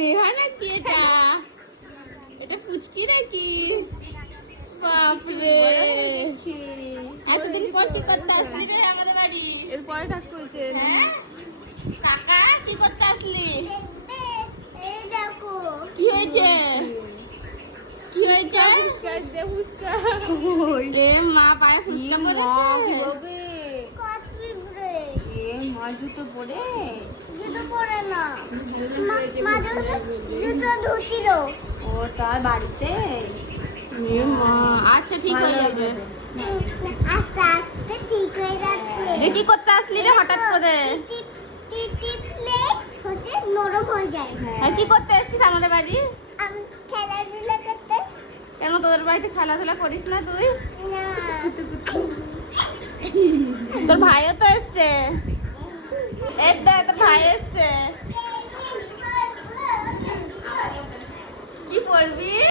নেহা নাকি এটা? এটা পুচকি নাকি? বাপরে, এতদিন পর কি করতে আসলি রে আমাদের বাড়ি? এরপরে টাচ করেছে। হ্যাঁ কাকা, কি করতে আসলি? এই দেখো কি হয়েছে? কি হয়েছে? রে মা পায়ে ফুসকা পড়েছে। কত বিবরে মা জুতো পরে জুতো পরে না মা জুতো ধুছিল ও তার বাড়িতে। রে মা, আচ্ছা ঠিক হয়ে যাবে। আস্তে আস্তে ঠিক হয়ে যাচ্ছে রে কি করতে আসলি রে হঠাৎ করে? টিপলে হচ্ছে নরম হয়ে যায় আর কি করতে এসেছিস আমাদের বাড়ি? আমি খেলাধুলা করতে কেন তোদের বাড়িতে খেলাধুলা করিস না তুই? না তোর ভাইও তো এসছে। এই দে, তোর ভাই এসছে।